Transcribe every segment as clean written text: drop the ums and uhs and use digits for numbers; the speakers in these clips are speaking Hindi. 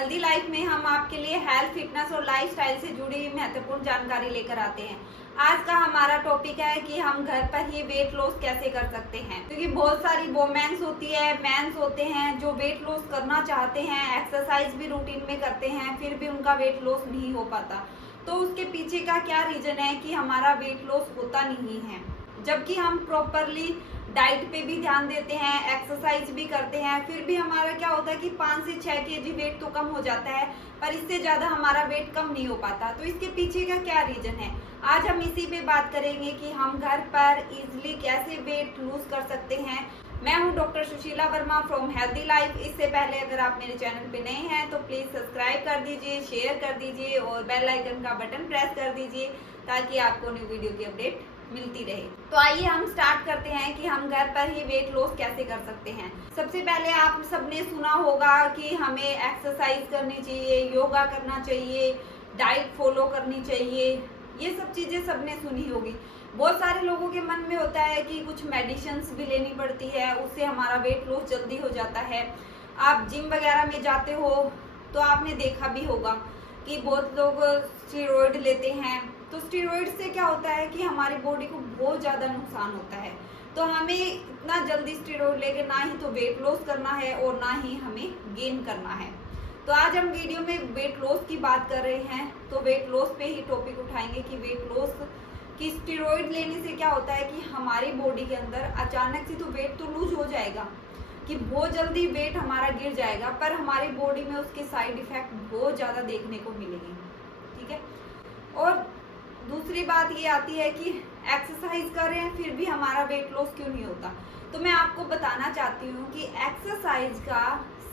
हेल्दी लाइफ में हम आपके लिए हेल्थ, फिटनेस और लाइफस्टाइल से जुड़ी हुई महत्वपूर्ण जानकारी लेकर आते हैं। आज का हमारा टॉपिक है कि हम घर पर ही वेट लॉस कैसे कर सकते हैं, क्योंकि बहुत सारी वोमेन्स होती है, मेंस होते हैं जो वेट लॉस करना चाहते हैं, एक्सरसाइज भी रूटीन में करते हैं, फिर भी उनका वेट लॉस नहीं हो पाता। तो उसके पीछे का क्या रीजन है कि हमारा वेट लॉस होता नहीं है, जबकि हम प्रॉपरली डाइट पे भी ध्यान देते हैं, एक्सरसाइज भी करते हैं, फिर भी हमारा क्या होता है कि 5 से 6 केजी वेट तो कम हो जाता है, पर इससे ज़्यादा हमारा वेट कम नहीं हो पाता। तो इसके पीछे का क्या रीजन है, आज हम इसी पे बात करेंगे कि हम घर पर इजीली कैसे वेट लूज कर सकते हैं। मैं हूं doctor Sushila Verma from healthy life. इससे पहले अगर आप मेरे चैनल पे नए हैं तो प्लीज़ सब्सक्राइब कर दीजिए, शेयर कर दीजिए और बेल आइकन का बटन प्रेस कर दीजिए ताकि आपको न्यू वीडियो की अपडेट मिलती रहे। तो आइए हम स्टार्ट करते हैं कि हम घर पर ही वेट लॉस कैसे कर सकते हैं। सबसे पहले आप सबने सुना होगा कि हमें एक्सरसाइज करनी चाहिए, योगा करना चाहिए, डाइट फॉलो करनी चाहिए, ये सब चीजें सबने सुनी होगी। बहुत सारे लोगों के मन में होता है कि कुछ मेडिसिन्स भी लेनी पड़ती है, उससे हमारा वेट लॉस जल्दी हो जाता है। आप जिम वगैरह में जाते हो तो आपने देखा भी होगा कि बहुत लोग स्टेरॉइड लेते हैं। तो स्टेरॉइड से क्या होता है कि हमारी बॉडी को बहुत ज़्यादा नुकसान होता है। तो हमें इतना जल्दी स्टेरॉइड लेके ना ही तो वेट लॉस करना है और ना ही हमें गेन करना है। तो आज हम वीडियो में वेट लॉस की बात कर रहे हैं, तो वेट लॉस पे ही टॉपिक उठाएंगे कि वेट लॉस की स्टेरॉइड लेने से क्या होता है कि हमारी बॉडी के अंदर अचानक से तो वेट तो लूज हो जाएगा कि बहुत जल्दी वेट हमारा गिर जाएगा, पर हमारी बॉडी में उसके साइड इफेक्ट बहुत ज़्यादा देखने को मिलेंगे। ठीक है। और दूसरी बात ये आती है कि एक्सरसाइज कर रहे हैं फिर भी हमारा वेट लॉस क्यों नहीं होता। तो मैं आपको बताना चाहती हूँ कि एक्सरसाइज का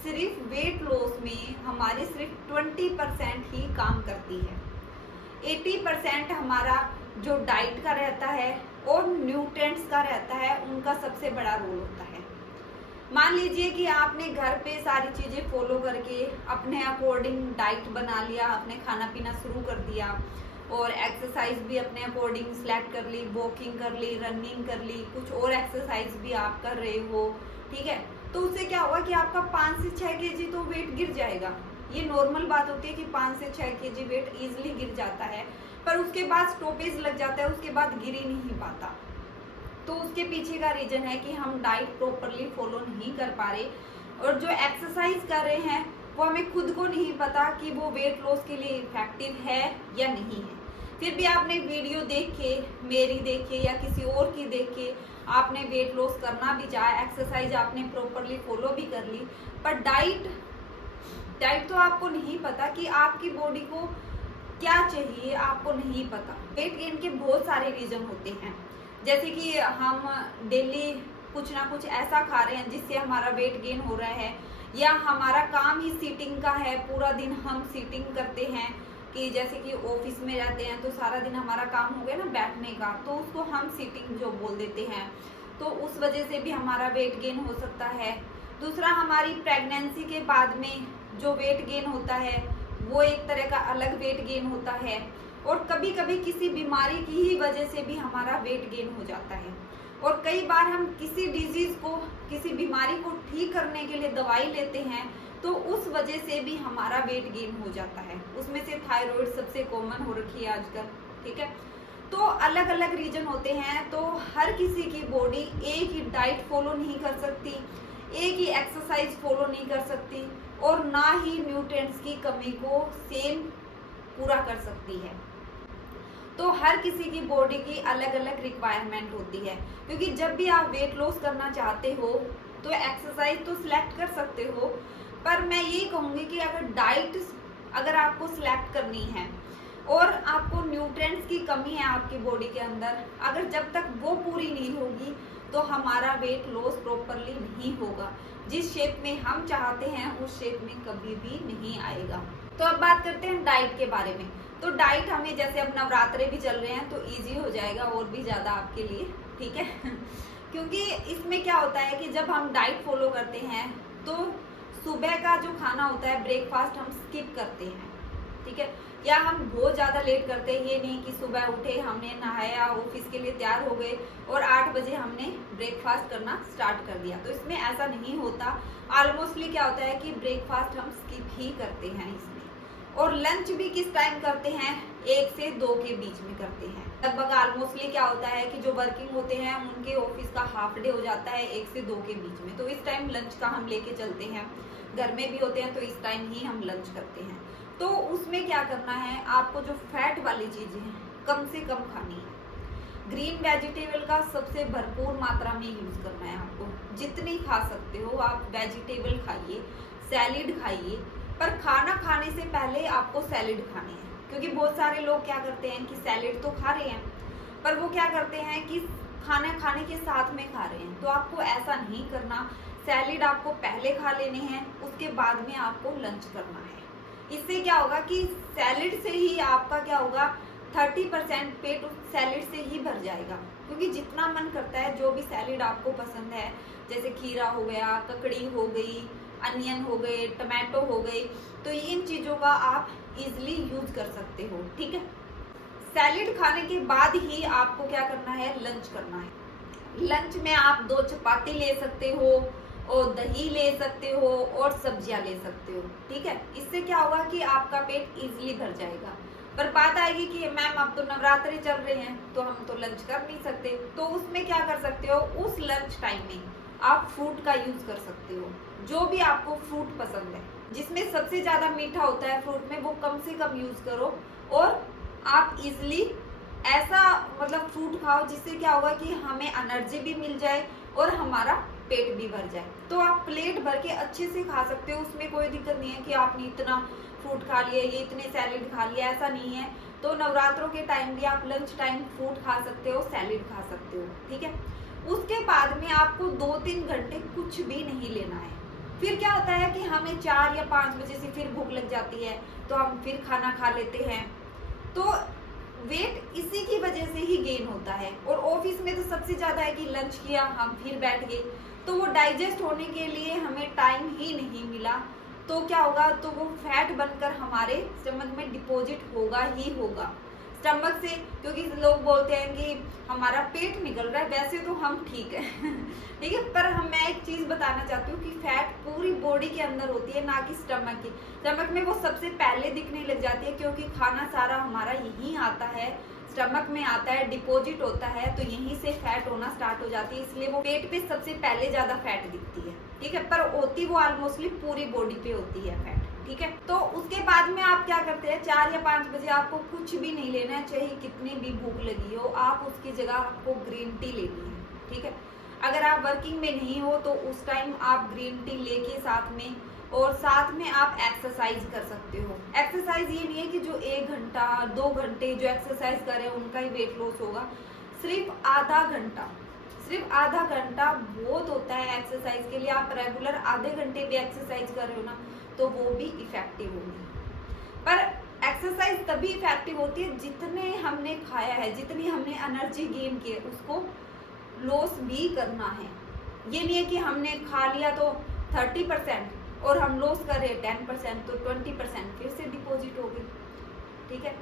सिर्फ वेट लॉस में हमारे सिर्फ 20% ही काम करती है। 80% हमारा जो डाइट का रहता है और न्यूट्रिएंट्स का रहता है, उनका सबसे बड़ा रोल होता है। मान लीजिए कि आपने घर पे सारी चीज़ें फॉलो करके अपने अकॉर्डिंग डाइट बना लिया, आपने खाना पीना शुरू कर दिया और एक्सरसाइज भी अपने अकॉर्डिंग सेलेक्ट कर ली, वॉकिंग कर ली, रनिंग कर ली, कुछ और एक्सरसाइज भी आप कर रहे हो। ठीक है। तो उससे क्या होगा कि आपका 5 से 6 केजी तो वेट गिर जाएगा। ये नॉर्मल बात होती है कि 5 से 6 केजी वेट इजीली गिर जाता है, पर उसके बाद स्टॉपेज लग जाता है, उसके बाद गिर ही नहीं पाता। तो उसके पीछे का रीजन है कि हम डाइट प्रॉपरली फॉलो नहीं कर पा रहे और जो एक्सरसाइज कर रहे हैं वो हमें खुद को नहीं पता कि वो वेट लॉस के लिए इफेक्टिव है या नहीं है। फिर भी आपने वीडियो देख के, मेरी देख के या किसी और की देख के आपने वेट लॉस करना भी चाहा, एक्सरसाइज आपने प्रॉपरली फॉलो भी कर ली, पर डाइट तो आपको नहीं पता कि आपकी बॉडी को क्या चाहिए, आपको नहीं पता। वेट गेन के बहुत सारे रीजन होते हैं, जैसे कि हम डेली कुछ ना कुछ ऐसा खा रहे हैं जिससे हमारा वेट गेन हो रहा है, या हमारा काम ही सीटिंग का है, पूरा दिन हम सीटिंग करते हैं कि जैसे कि ऑफिस में रहते हैं तो सारा दिन हमारा काम हो गया ना बैठने का, तो उसको हम सीटिंग जो बोल देते हैं, तो उस वजह से भी हमारा वेट गेन हो सकता है। दूसरा, हमारी प्रेगनेंसी के बाद में जो वेट गेन होता है वो एक तरह का अलग वेट गेन होता है, और कभी कभी किसी बीमारी की ही वजह से भी हमारा वेट गेन हो जाता है। और कई बार हम किसी डिजीज को, किसी बीमारी को ठीक करने के लिए दवाई लेते हैं, तो उस वजह से भी हमारा वेट गेन हो जाता है। उसमें से थायराइड सबसे कॉमन हो रखी है आजकल। ठीक है। तो अलग अलग रीजन होते हैं, तो हर किसी की बॉडी एक ही डाइट फॉलो नहीं कर सकती, एक ही एक्सरसाइज फॉलो नहीं कर सकती, और ना ही न्यूट्रिएंट्स की कमी को सेम पूरा कर सकती है। तो हर किसी की बॉडी की अलग अलग रिक्वायरमेंट होती है, क्योंकि जब भी आप वेट लॉस करना चाहते हो तो एक्सरसाइज तो सिलेक्ट कर सकते हो, पर मैं यही कहूँगी कि अगर आपको सिलेक्ट करनी है और आपको न्यूट्रिएंट्स की कमी है आपकी बॉडी के अंदर, अगर जब तक वो पूरी नहीं होगी तो हमारा वेट लॉस प्रॉपरली नहीं होगा। जिस शेप में हम चाहते हैं उस शेप में कभी भी नहीं आएगा। तो अब बात करते हैं डाइट के बारे में। तो डाइट हमें, जैसे अब नवरात्रे भी चल रहे हैं तो इजी हो जाएगा और भी ज़्यादा आपके लिए। ठीक है। क्योंकि इसमें क्या होता है कि जब हम डाइट फॉलो करते हैं तो सुबह का जो खाना होता है, ब्रेकफास्ट, हम स्किप करते हैं। ठीक है। या हम बहुत ज़्यादा लेट करते हैं। ये नहीं कि सुबह उठे, हमने नहाया, ऑफिस के लिए तैयार हो गए और 8 बजे हमने ब्रेकफास्ट करना स्टार्ट कर दिया। तो इसमें ऐसा नहीं होता। ऑलमोस्टली क्या होता है कि ब्रेकफास्ट हम स्किप ही करते हैं इसमें। और लंच भी किस टाइम करते हैं, 1 से 2 के बीच में करते हैं। लगभग ऑलमोस्टली क्या होता है कि जो वर्किंग होते हैं उनके ऑफिस का हाफ डे हो जाता है 1 से 2 के बीच में। तो इस टाइम लंच का हम लेके चलते हैं। घर में भी होते हैं तो इस टाइम ही हम लंच करते हैं। तो उसमें क्या करना है, आपको जो फैट वाली चीजें हैं कम से कम खानी है। ग्रीन वेजिटेबल का सबसे भरपूर मात्रा में यूज करना है आपको। जितनी खा सकते हो आप वेजिटेबल खाइए, सैलिड खाइए, पर खाना खाने से पहले आपको सैलिड खानी है। क्योंकि बहुत सारे लोग क्या करते हैं कि सैलिड तो खा रहे हैं, पर वो क्या करते हैं कि खाना खाने के साथ में खा रहे हैं। तो आपको ऐसा नहीं करना। सैलिड आपको पहले खा लेने हैं, उसके बाद में आपको लंच करना है। इससे क्या होगा कि सैलिड से ही आपका क्या होगा, 30% पेट उस सैलिड से ही भर जाएगा। क्योंकि जितना मन करता है, जो भी सैलिड आपको पसंद है, जैसे खीरा हो गया, ककड़ी हो गई, अनियन हो गए, टमाटो हो गई, तो इन चीजों का आप इजिली यूज कर सकते हो। ठीक है, सैलिड खाने के बाद ही आपको क्या करना है, लंच करना है। लंच में आप 2 चपाती ले सकते हो और दही ले सकते हो और सब्जियां ले सकते हो। ठीक है, इससे क्या होगा कि आपका पेट इजिली भर जाएगा। पर बात आएगी कि मैम अब तो नवरात्रि चल रहे हैं तो हम तो लंच कर नहीं सकते। तो उसमें क्या कर सकते हो, उस लंच टाइम में आप फ्रूट का यूज कर सकते हो। जो भी आपको फ्रूट पसंद है, जिसमें सबसे ज्यादा मीठा होता है फ्रूट में, वो कम से कम यूज करो। और आप इजिली ऐसा मतलब फ्रूट खाओ जिससे क्या होगा कि हमें एनर्जी भी मिल जाए और हमारा पेट भी भर जाए। तो आप प्लेट भर के अच्छे से खा सकते हो। उसमें कोई दिक्कत नहीं है कि आपने इतना फ्रूट खा लिया, ये इतने सैलेड खा लिया, ऐसा नहीं है। तो नवरात्रों के टाइम भी आप लंच टाइम फ्रूट खा सकते हो, सैलेड खा सकते हो। ठीक है, उसके बाद में आपको 2-3 घंटे कुछ भी नहीं लेना है। फिर क्या होता है कि हमें 4 या 5 बजे से फिर भूख लग जाती है, तो हम फिर खाना खा लेते हैं। तो वेट इसी की वजह से ही गेन होता है। और ऑफिस में तो सबसे ज्यादा है कि लंच किया, हम फिर बैठ गए, तो वो डाइजेस्ट होने के लिए हमें टाइम ही नहीं मिला। तो क्या होगा, तो वो फैट बनकर हमारे स्टमक में डिपॉजिट होगा ही होगा। स्टमक से, क्योंकि लोग बोलते हैं कि हमारा पेट निकल रहा है, वैसे तो हम ठीक है ठीक है, पर मैं एक चीज बताना चाहती हूँ कि फैट पूरी बॉडी के अंदर होती है, ना कि स्टमक की। स्टमक में वो सबसे पहले दिखने लग जाती है, क्योंकि खाना सारा हमारा यहीं आता है, स्टमक में आता है, डिपॉजिट होता है, तो यहीं से फैट होना स्टार्ट हो जाती है। इसलिए वो पेट पे सबसे पहले ज्यादा फैट दिखती है। ठीक है, पर होती वो ऑलमोस्टली पूरी बॉडी पे होती है फैट। ठीक है, तो उसके बाद में आप क्या करते हैं, 4 या 5 बजे आपको कुछ भी नहीं लेना है, चाहे कितनी भी भूख लगी हो, आप उसकी जगह आपको ग्रीन टी लेनी है। ठीक है, अगर आप वर्किंग में नहीं हो तो उस टाइम आप ग्रीन टी लेके साथ में, और साथ में आप एक्सरसाइज कर सकते हो। एक्सरसाइज ये नहीं है कि जो 1 घंटा 2 घंटे जो एक्सरसाइज कर रहे हैं उनका ही वेट लॉस होगा। सिर्फ आधा घंटा बहुत होता है एक्सरसाइज के लिए। आप रेगुलर आधे घंटे भी एक्सरसाइज कर रहे हो ना, तो वो भी इफेक्टिव होगी। पर एक्सरसाइज तभी इफेक्टिव होती है जितने हमने खाया है, जितनी हमने एनर्जी गेन की है, उसको लॉस भी करना है। ये नहीं है कि हमने खा लिया तो 30% और हम लॉस कर रहे हैं 10%, तो 20% फिर से डिपॉजिट हो गई। ठीक है,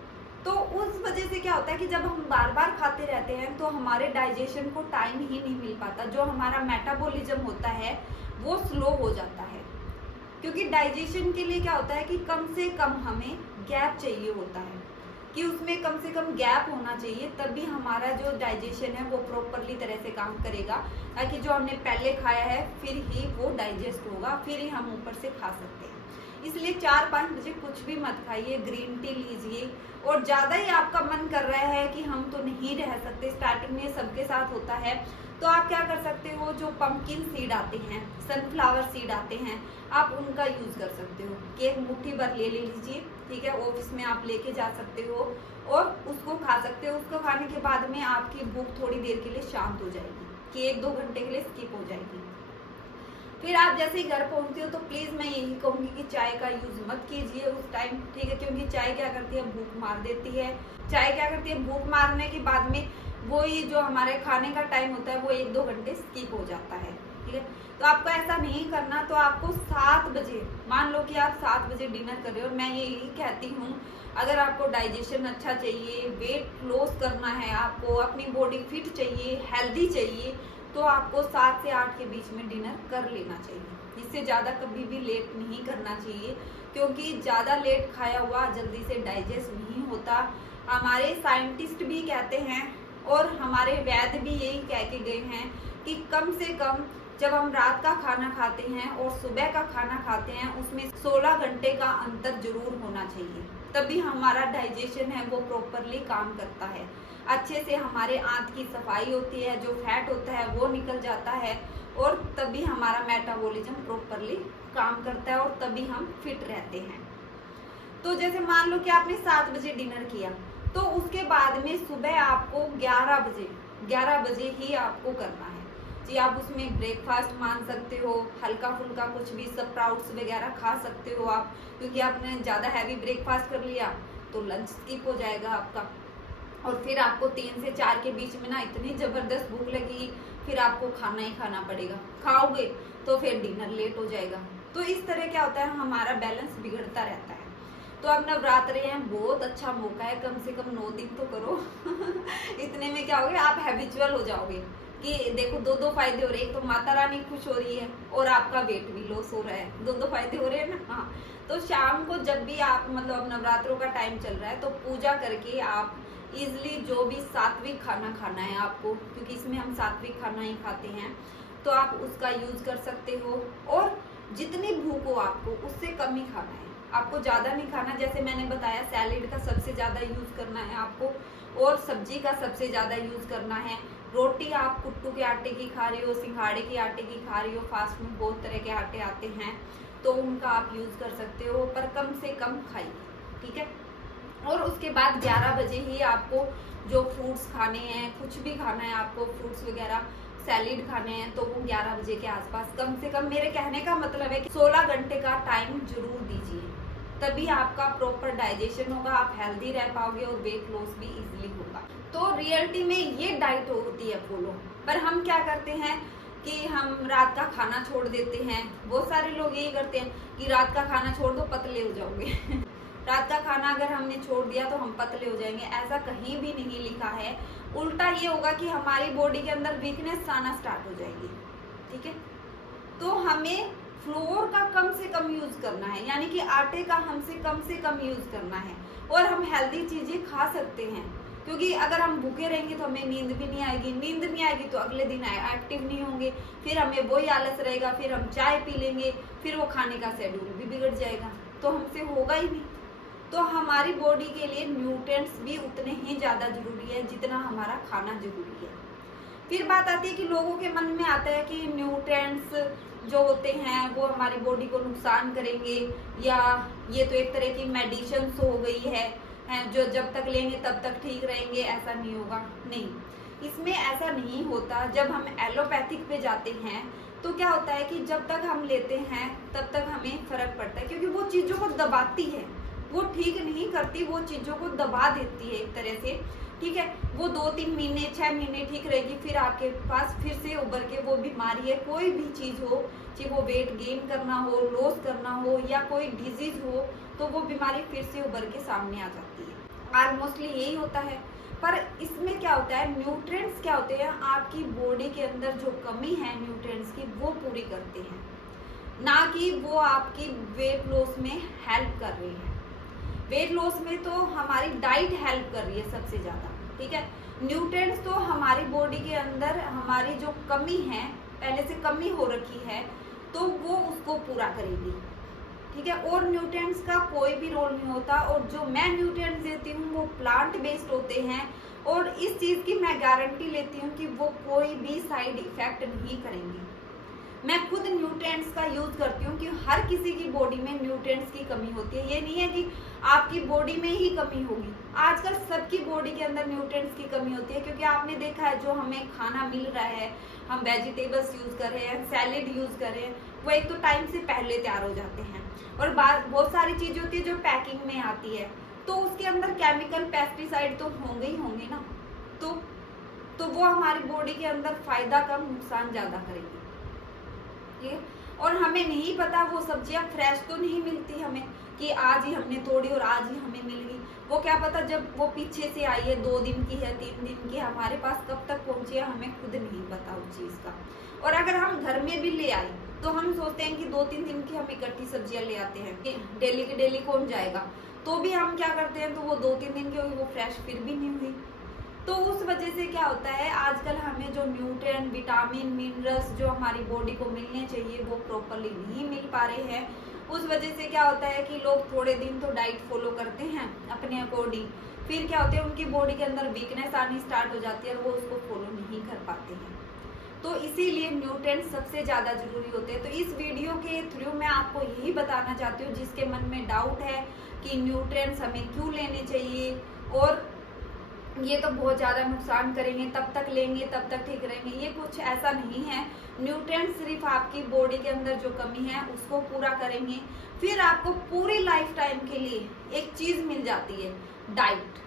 तो उस वजह से क्या होता है कि जब हम बार बार खाते रहते हैं तो हमारे डाइजेशन को टाइम ही नहीं मिल पाता। जो हमारा मेटाबॉलिज्म होता है वो स्लो हो जाता है। क्योंकि डाइजेशन के लिए क्या होता है कि कम से कम हमें गैप चाहिए होता है, कि उसमें कम से कम गैप होना चाहिए, तभी हमारा जो डाइजेशन है वो प्रॉपरली तरह से काम करेगा। ताकि जो हमने पहले खाया है फिर ही वो डाइजेस्ट होगा, फिर ही हम ऊपर से खा सकते हैं। इसलिए 4-5 बजे कुछ भी मत खाइए, ग्रीन टी लीजिए। और ज़्यादा ही आपका मन कर रहा है कि हम तो नहीं रह सकते, स्टार्टिंग में सबके साथ होता है, तो आप क्या कर सकते हो, जो पंपकिन सीड आते हैं, सनफ्लावर सीड आते हैं, आप उनका यूज कर सकते हो। कि एक मुट्ठी भर ले लीजिए, ठीक है, ऑफिस में आप लेके जा सकते हो और उसको खा सकते हो। उसको खाने के बाद में आपकी भूख थोड़ी देर के लिए शांत हो जाएगी, कि 1-2 घंटे के लिए स्किप हो जाएगी। फिर आप जैसे ही घर पहुंचते हो तो प्लीज मैं यही कहूंगी कि चाय का यूज मत कीजिए उस टाइम। ठीक है, क्योंकि चाय क्या करती है, भूख मार देती है। चाय क्या करती है, भूख मारने के बाद में वो ही जो हमारे खाने का टाइम होता है वो 1-2 घंटे स्किप हो जाता है। ठीक है, तो आपको ऐसा नहीं करना। तो आपको 7 बजे, मान लो कि आप 7 बजे डिनर कर रहे हो, और मैं यही कहती हूँ अगर आपको डाइजेशन अच्छा चाहिए, वेट लॉस करना है, आपको अपनी बॉडी फिट चाहिए, हेल्दी चाहिए, तो आपको 7 से 8 के बीच में डिनर कर लेना चाहिए। इससे ज़्यादा कभी भी लेट नहीं करना चाहिए, क्योंकि ज़्यादा लेट खाया हुआ जल्दी से डाइजेस्ट नहीं होता। हमारे साइंटिस्ट भी कहते हैं और हमारे वैद्य भी यही कह के गए हैं कि कम से कम जब हम रात का खाना खाते हैं और सुबह का खाना खाते हैं, उसमें 16 घंटे का अंतर जरूर होना चाहिए, तभी हमारा डाइजेशन है वो प्रॉपरली काम करता है। अच्छे से हमारे आंत की सफाई होती है, जो फैट होता है वो निकल जाता है, और तभी हमारा मेटाबॉलिज्म प्रॉपरली काम करता है, और तभी हम फिट रहते हैं। तो जैसे मान लो कि आपने 7 बजे डिनर किया, तो उसके बाद में सुबह आपको 11 बजे ही आपको करना है जी। आप उसमें ब्रेकफास्ट मान सकते हो, हल्का फुल्का कुछ भी स्प्राउट्स वगैरह खा सकते हो आप, क्योंकि आपने ज़्यादा हैवी ब्रेकफास्ट कर लिया तो लंच स्किप हो जाएगा आपका, और फिर आपको 3 से 4 के बीच में ना इतनी ज़बरदस्त भूख लगेगी, फिर आपको खाना ही खाना पड़ेगा। खाओगे तो फिर डिनर लेट हो जाएगा। तो इस तरह क्या होता है, हमारा बैलेंस बिगड़ता रहता है। तो अब नवरात्रे हैं, बहुत अच्छा मौका है, कम से कम 9 दिन तो करो इतने में क्या होगा, आप हैबिचुअल हो जाओगे कि देखो 2 फायदे हो रहे हैं। एक तो माता रानी खुश हो रही है और आपका वेट भी लॉस हो रहा है, 2 फायदे हो रहे हैं ना। हाँ, तो शाम को जब भी आप मतलब नवरात्रों का टाइम चल रहा है, तो पूजा करके आप इजिली जो भी सात्विक खाना खाना है आपको, क्योंकि इसमें हम सात्विक खाना ही खाते हैं, तो आप उसका यूज कर सकते हो। और जितनी भूख हो आपको उससे कम ही खाना है, आपको ज़्यादा नहीं खाना। जैसे मैंने बताया, सैलेड का सबसे ज़्यादा यूज़ करना है आपको, और सब्जी का सबसे ज़्यादा यूज़ करना है। रोटी आप कुट्टू के आटे की खा रही हो, सिंघाड़े के आटे की खा रही हो, फास्ट में बहुत तरह के आटे आते हैं, तो उनका आप यूज़ कर सकते हो, पर कम से कम खाइए, ठीक है। और उसके बाद 11 बजे ही आपको जो फ्रूट्स खाने हैं, कुछ भी खाना है आपको, फ्रूट्स वगैरह सैलेड खाने हैं, तो वो 11 बजे के आसपास, कम से कम मेरे कहने का मतलब है कि 16 घंटे का टाइम जरूर दीजिए, तभी आपका प्रॉपर डाइजेशन होगा, आप हेल्दी रह पाओगे और वेट लॉस भी इजीली होगा। तो रियलिटी में ये डाइट होती है फॉलो, पर हम क्या करते हैं कि हम रात का खाना छोड़ देते हैं। बहुत सारे लोग यही करते हैं कि रात का खाना छोड़ दो, पतले हो जाओगे रात का खाना अगर हमने छोड़ दिया तो हम पतले हो जाएंगे, ऐसा कहीं भी नहीं लिखा है। उल्टा ये होगा कि हमारी बॉडी के अंदर वीकनेस आना स्टार्ट हो जाएगी, ठीक है। तो हमें फ्लोर का कम से कम यूज करना है, यानी कि आटे का हमसे कम से कम यूज करना है, और हम हेल्दी चीजें खा सकते हैं, क्योंकि अगर हम भूखे रहेंगे तो हमें नींद भी नहीं आएगी, नींद नहीं आएगी तो अगले दिन एक्टिव नहीं होंगे, फिर हमें वही आलस रहेगा, फिर हम चाय पी लेंगे, फिर वो खाने का शेड्यूल भी बिगड़ जाएगा, तो हमसे होगा ही नहीं। तो हमारी बॉडी के लिए न्यूट्रिएंट्स भी उतने ही ज़्यादा जरूरी है जितना हमारा खाना जरूरी है। फिर बात आती है कि लोगों के मन में आता है कि न्यूट्रिएंट्स जो होते हैं वो हमारी बॉडी को नुकसान करेंगे, या ये तो एक तरह की मेडिसिन हो गई है जो जब तक लेंगे तब तक ठीक रहेंगे, ऐसा नहीं होगा। नहीं, इसमें ऐसा नहीं होता। जब हम एलोपैथिक पे जाते हैं तो क्या होता है कि जब तक हम लेते हैं तब तक हमें फर्क पड़ता है, क्योंकि वो चीज़ों को दबाती है, वो ठीक नहीं करती, वो चीज़ों को दबा देती है एक तरह से, ठीक है। वो 2-3 महीने 6 महीने ठीक रहेगी, फिर आपके पास फिर से उभर के वो बीमारी है, कोई भी चीज़ हो, चाहे वो वेट गेन करना हो, लॉस करना हो, या कोई डिजीज हो, तो वो बीमारी फिर से उभर के सामने आ जाती है। ऑलमोस्टली यही होता है। पर इसमें क्या होता है, न्यूट्रिएंट्स क्या होते हैं, आपकी बॉडी के अंदर जो कमी है न्यूट्रिएंट्स की वो पूरी करते हैं, ना कि वो आपकी वेट लॉस में हेल्प कर रही है। वेट लॉस में तो हमारी डाइट हेल्प कर रही है सबसे ज़्यादा, ठीक है। न्यूट्रिएंट्स तो हमारी बॉडी के अंदर हमारी जो कमी है, पहले से कमी हो रखी है, तो वो उसको पूरा करेगी, ठीक है। और न्यूट्रिएंट्स का कोई भी रोल नहीं होता, और जो मैं न्यूट्रिएंट्स देती हूँ वो प्लांट बेस्ड होते हैं, और इस चीज़ की मैं गारंटी लेती हूँ कि वो कोई भी साइड इफेक्ट नहीं करेंगी। मैं खुद न्यूट्रिएंट्स का यूज करती हूँ कि हर किसी की बॉडी में न्यूट्रिएंट्स की कमी होती है। ये नहीं है कि आपकी बॉडी में ही कमी होगी, आजकल सबकी बॉडी के अंदर न्यूट्रिएंट्स की कमी होती है, क्योंकि आपने देखा है जो हमें खाना मिल रहा है, हम वेजिटेबल्स यूज कर रहे हैं, सैलेड यूज कर रहे हैं, वो एक तो टाइम से पहले तैयार हो जाते हैं, और बहुत सारी चीजें होती है जो पैकिंग में आती है, तो उसके अंदर केमिकल पेस्टिसाइड तो होंगे ही होंगे ना, तो वो हमारी बॉडी के अंदर फायदा कम नुकसान ज्यादा करेगी। के, और हमें नहीं पता वो सब्जियां फ्रेश तो नहीं मिलती हमें कि आज ही हमने तोड़ी और आज ही हमें मिल गई। वो क्या पता जब वो पीछे से आई है 2 दिन की है 3 दिन की, हमारे पास कब तक पहुंची है हमें खुद नहीं पता उस चीज का। और अगर हम घर में भी ले आए तो हम सोचते हैं कि 2-3 दिन की हम इकट्ठी सब्जियां ले आते हैं कि डेली के डेली कौन जाएगा, तो भी हम क्या करते हैं, तो वो 2-3 दिन की होगी वो फ्रेश फिर भी नहीं हुई। तो उस वजह से क्या होता है, आजकल हमें जो न्यूट्रिएंट, विटामिन, मिनरल्स जो हमारी बॉडी को मिलने चाहिए वो प्रॉपरली नहीं मिल पा रहे हैं। उस वजह से क्या होता है कि लोग थोड़े दिन तो डाइट फॉलो करते हैं अपने अकॉर्डिंग, फिर क्या होता है उनकी बॉडी के अंदर वीकनेस आनी स्टार्ट हो जाती है और वो उसको फॉलो नहीं कर पाते हैं। तो इसीलिए न्यूट्रिएंट्स सबसे ज़्यादा जरूरी होते हैं। तो इस वीडियो के थ्रू मैं आपको यही बताना चाहती हूँ, जिसके मन में डाउट है कि न्यूट्रिएंट्स हमें क्यों लेने चाहिए और ये तो बहुत ज़्यादा नुकसान करेंगे, तब तक लेंगे तब तक ठीक रहेंगे, ये कुछ ऐसा नहीं है। न्यूट्रिएंट्स सिर्फ आपकी बॉडी के अंदर जो कमी है उसको पूरा करेंगे, फिर आपको पूरी लाइफ टाइम के लिए एक चीज़ मिल जाती है, डाइट।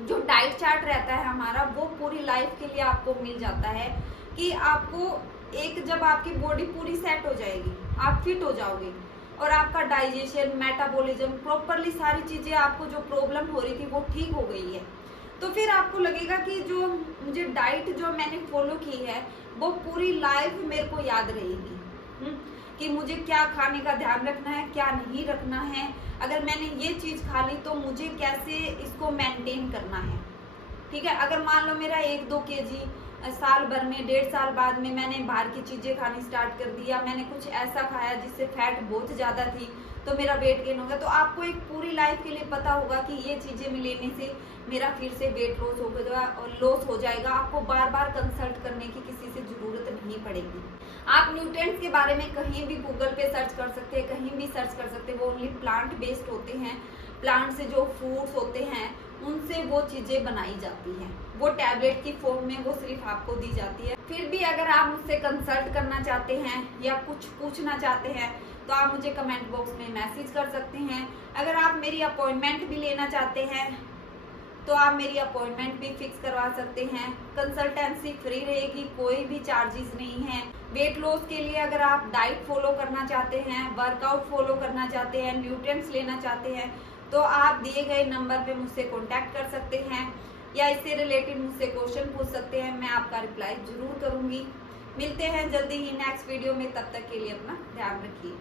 जो डाइट चार्ट रहता है हमारा वो पूरी लाइफ के लिए आपको मिल जाता है कि आपको एक, जब आपकी बॉडी पूरी सेट हो जाएगी, आप फिट हो जाओगे और आपका डाइजेशन, मेटाबॉलिज्म प्रॉपरली सारी चीजें, आपको जो प्रॉब्लम हो रही थी वो ठीक हो गई है, तो फिर आपको लगेगा कि जो मुझे डाइट जो मैंने फॉलो की है वो पूरी लाइफ मेरे को याद रहेगी कि मुझे क्या खाने का ध्यान रखना है, क्या नहीं रखना है, अगर मैंने ये चीज खा ली तो मुझे कैसे इसको मेंटेन करना है। ठीक है, अगर मान लो मेरा 1-2 केजी साल भर में, 1.5 साल बाद में मैंने बाहर की चीजें खानी स्टार्ट कर दी, या मैंने कुछ ऐसा खाया जिससे फैट बहुत ज्यादा थी तो मेरा वेट गेन हो गया, तो आपको एक पूरी लाइफ के लिए पता होगा कि ये चीजें में लेने से मेरा फिर से वेट लॉस होगा और लॉस हो जाएगा। आपको बार बार कंसल्ट करने की किसी से जरूरत नहीं पड़ेगी। आप न्यूट्रिएंट्स के बारे में कहीं भी गूगल पे सर्च कर सकते हैं, कहीं भी सर्च कर सकते हैं, वो ओनली प्लांट बेस्ड होते हैं। प्लांट से जो फ्रूट्स होते हैं उनसे वो चीजें बनाई जाती हैं, वो टैबलेट की फॉर्म में वो सिर्फ आपको दी जाती है। फिर भी अगर आप मुझसे कंसल्ट करना चाहते हैं या कुछ पूछना चाहते हैं तो आप मुझे कमेंट बॉक्स में मैसेज कर सकते हैं। अगर आप मेरी अपॉइंटमेंट भी लेना चाहते हैं तो आप मेरी अपॉइंटमेंट भी फिक्स करवा सकते हैं। कंसल्टेंसी फ्री रहेगी, कोई भी चार्जेस नहीं है। वेट लॉस के लिए अगर आप डाइट फॉलो करना चाहते हैं, वर्कआउट फॉलो करना चाहते हैं, न्यूट्रिएंट्स लेना चाहते हैं तो आप दिए गए नंबर पे मुझसे कांटेक्ट कर सकते हैं या इससे रिलेटेड मुझसे क्वेश्चन पूछ सकते हैं, मैं आपका रिप्लाई जरूर करूंगी। मिलते हैं जल्दी ही नेक्स्ट वीडियो में, तब तक के लिए अपना ध्यान रखिए।